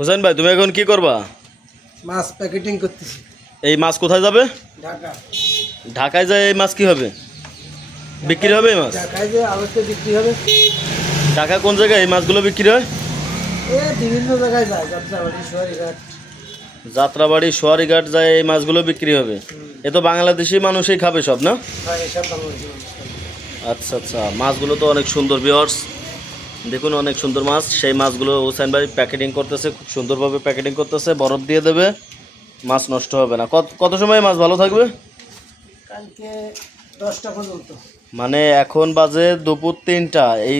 হোসেন ভাই, তুমি এখন কি করবা? মাছ প্যাকেটিং করতেছি। এই মাছ কোথায় যাবে? ঢাকা। ঢাকায় যায় এই মাছ কি হবে? বিক্রি হবে এই মাছ? ঢাকায় যে আড়তে বিক্রি হবে। ঢাকা কোন জায়গায় এই মাছগুলো বিক্রি হয়? বিভিন্ন জায়গায় যায়, যাত্রাবাড়ি, সোয়ারিঘাট। যাত্রাবাড়ি, সোয়ারিঘাট যায় এই মাছগুলো বিক্রি হবে। এ তো বাংলাদেশি মানুষই খাবে সব, না? এসব বাংলাদেশি মানুষ খাবে। আচ্ছা আচ্ছা, মাছগুলো তো অনেক সুন্দর ভিউয়ার্স, দেখুন অনেক সুন্দর মাছ। সেই মাছগুলো হোসেন ভাই প্যাকেটিং করতেছে, খুব সুন্দরভাবে প্যাকেটিং করতেছে, বরফ দিয়ে দেবে, মাছ নষ্ট হবে না। কত সময় মাছ ভালো থাকবে? কালকে 10টা পর্যন্ত। মানে এখন বাজে দুপুর 3টা, এই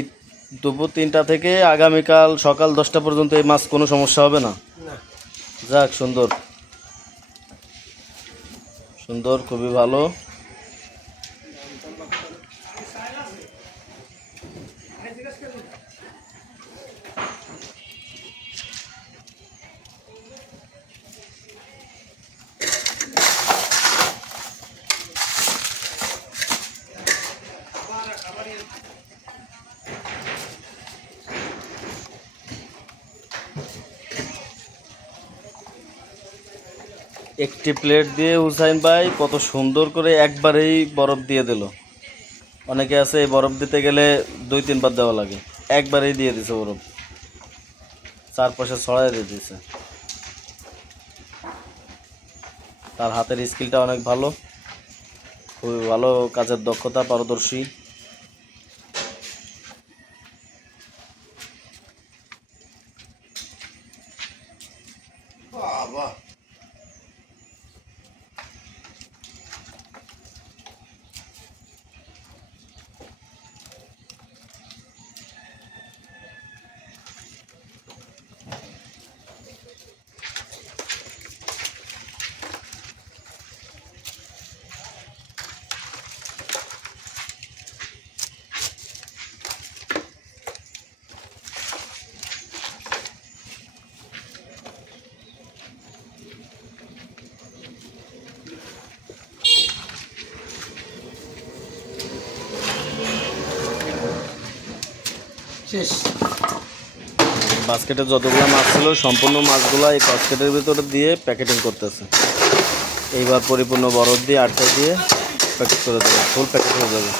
দুপুর 3টা থেকে আগামীকাল সকাল 10টা পর্যন্ত এই মাছ কোনো সমস্যা হবে না? না। যাক, সুন্দর সুন্দর, খুবই ভালো। একটি প্লেট দিয়ে হুসাইন ভাই কত সুন্দর করে একবারেই বরফ দিয়ে দিল। অনেকে আছে এই বরফ দিতে গেলে 2-3 বার দেওয়া লাগে, একবারেই দিয়ে দিছে বরফ, চারপাশে ছড়াই দিয়ে দিয়েছে। তার হাতের স্কিলটা অনেক ভালো, খুবই ভালো, কাজের দক্ষতা, পারদর্শী। শেষ। বাস্কেটে যতগুলো মাছ ছিল সম্পূর্ণ মাছগুলো এই বাস্কেটের ভিতরে দিয়ে প্যাকেটিং করতেছে। এইবার পরিপূর্ণ বরফ দিয়ে আটকে দিয়ে প্যাকেট করে দেবে, ফুল প্যাকেট হয়ে যাবে।